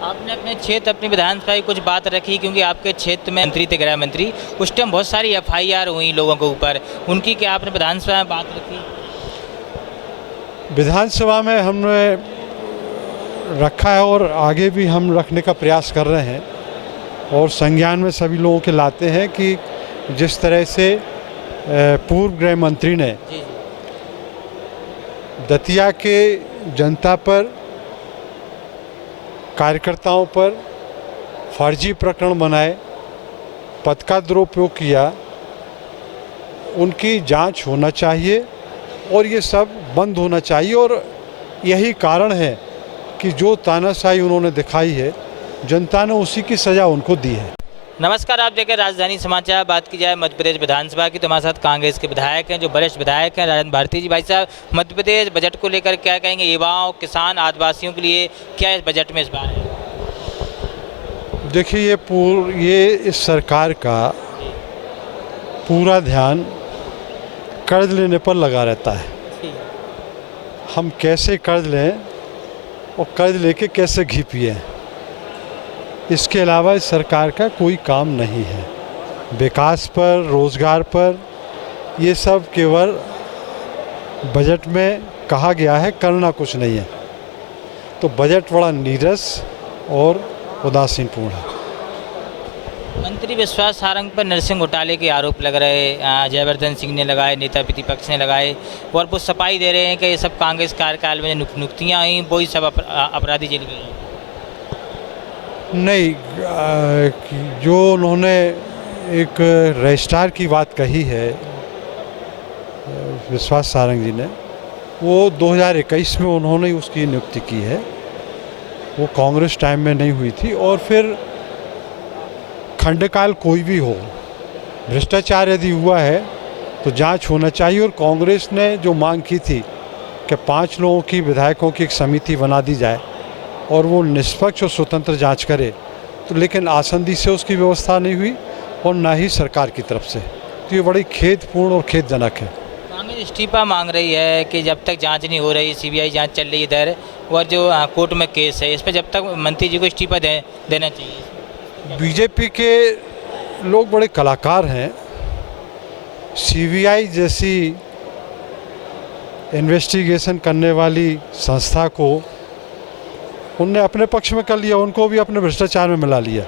आपने अपने क्षेत्र अपनी विधानसभा की कुछ बात रखी क्योंकि आपके क्षेत्र में मंत्री थे, गृह मंत्री। उस टाइम बहुत सारी एफआईआर हुई लोगों के ऊपर, उनकी क्या आपने विधानसभा में बात रखी? विधानसभा में हमने रखा है और आगे भी हम रखने का प्रयास कर रहे हैं और संज्ञान में सभी लोगों के लाते हैं कि जिस तरह से पूर्व गृह मंत्री ने जी। दतिया के जनता पर, कार्यकर्ताओं पर फर्जी प्रकरण बनाए, पद का दुरुपयोग किया, उनकी जांच होना चाहिए और ये सब बंद होना चाहिए। और यही कारण है कि जो तानाशाही उन्होंने दिखाई है, जनता ने उसी की सज़ा उनको दी है। नमस्कार, आप देखें राजधानी समाचार। बात की जाए मध्य प्रदेश विधानसभा की तो हमारे साथ कांग्रेस के विधायक हैं, जो वरिष्ठ विधायक हैं, राजेंद्र भारती जी। भाई साहब, मध्य प्रदेश बजट को लेकर क्या कहेंगे? युवाओं, किसान, आदिवासियों के लिए क्या इस बजट में इस बार है? देखिए, ये इस सरकार का पूरा ध्यान कर्ज लेने पर लगा रहता है। हम कैसे कर्ज लें और कर्ज लेके कैसे घी पिए, इसके अलावा इस सरकार का कोई काम नहीं है। विकास पर, रोज़गार पर, ये सब केवल बजट में कहा गया है, करना कुछ नहीं है। तो बजट बड़ा नीरस और उदासीनपूर्ण है। मंत्री विश्वास सारंग पर नरसिंह घोटाले के आरोप लग रहे, जयवर्धन सिंह ने लगाए, नेता प्रतिपक्ष ने लगाए, और वो सफाई दे रहे हैं कि ये सब कांग्रेस कार्यकाल में नियुक्तियाँ हुई, वही सब अपराधी जेल गए। नहीं, जो उन्होंने एक रजिस्ट्रार की बात कही है विश्वास सारंग जी ने, वो 2021 में उन्होंने उसकी नियुक्ति की है। वो कांग्रेस टाइम में नहीं हुई थी। और फिर खंडकाल कोई भी हो, भ्रष्टाचार यदि हुआ है तो जांच होना चाहिए। और कांग्रेस ने जो मांग की थी कि 5 लोगों की, विधायकों की एक समिति बना दी जाए और वो निष्पक्ष और स्वतंत्र जांच करे, तो लेकिन आसंदी से उसकी व्यवस्था नहीं हुई और ना ही सरकार की तरफ से। तो ये बड़ी खेदपूर्ण और खेदजनक है। कांग्रेस इस्तीफा मांग रही है कि जब तक जांच नहीं हो रही, सीबीआई जांच चल रही है इधर, और जो कोर्ट में केस है, इस पर जब तक मंत्री जी को इस्तीफा देना चाहिए। बीजेपी के लोग बड़े कलाकार हैं। सीबीआई जैसी इन्वेस्टिगेशन करने वाली संस्था को उनने अपने पक्ष में कर लिया, उनको भी अपने भ्रष्टाचार में मिला लिया।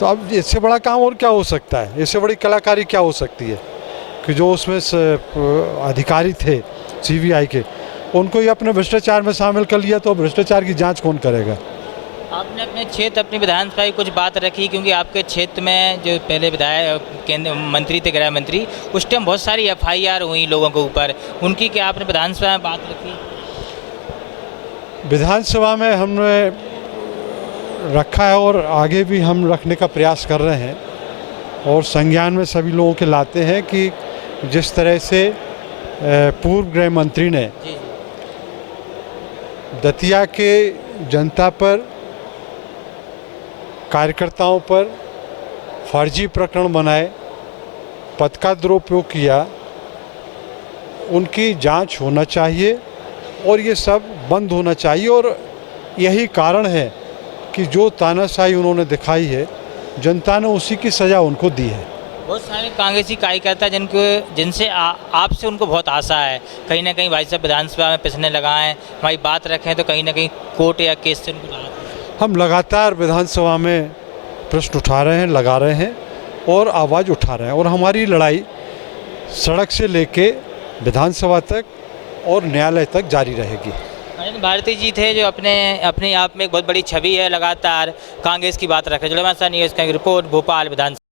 तो अब इससे बड़ा काम और क्या हो सकता है? इससे बड़ी कलाकारी क्या हो सकती है कि जो उसमें अधिकारी थे सीबीआई के, उनको ही अपने भ्रष्टाचार में शामिल कर लिया, तो भ्रष्टाचार की जांच कौन करेगा? आपने अपने क्षेत्र अपनी विधानसभा की कुछ बात रखी क्योंकि आपके क्षेत्र में जो पहले विधायक केंद्र मंत्री थे, गृह मंत्री, उस टाइम बहुत सारी एफआईआर हुई लोगों के ऊपर, उनकी क्या आपने विधानसभा में बात रखी? विधानसभा में हमने रखा है और आगे भी हम रखने का प्रयास कर रहे हैं और संज्ञान में सभी लोगों के लाते हैं कि जिस तरह से पूर्व गृह मंत्री ने दतिया के जनता पर, कार्यकर्ताओं पर फर्जी प्रकरण बनाए, पद का दुरुपयोग किया, उनकी जांच होना चाहिए और ये सब बंद होना चाहिए। और यही कारण है कि जो तानाशाही उन्होंने दिखाई है, जनता ने उसी की सज़ा उनको दी है। बहुत सारे कांग्रेसी कार्यकर्ता जिनसे आपसे उनको बहुत आशा है, कहीं ना कहीं भाई साहब विधानसभा में पिसने लगाएं, हमारी बात रखें तो कहीं ना कहीं कोर्ट या केस से उनको राहत। हम लगातार विधानसभा में प्रश्न उठा रहे हैं, लगा रहे हैं और आवाज़ उठा रहे हैं, और हमारी लड़ाई सड़क से लेके विधानसभा तक और न्यायालय तक जारी रहेगी। भारती जी थे जो अपने आप में एक बहुत बड़ी छवि है, लगातार कांग्रेस की बात रख रहे हैं। न्यूज़ का रिपोर्ट, भोपाल विधानसभा।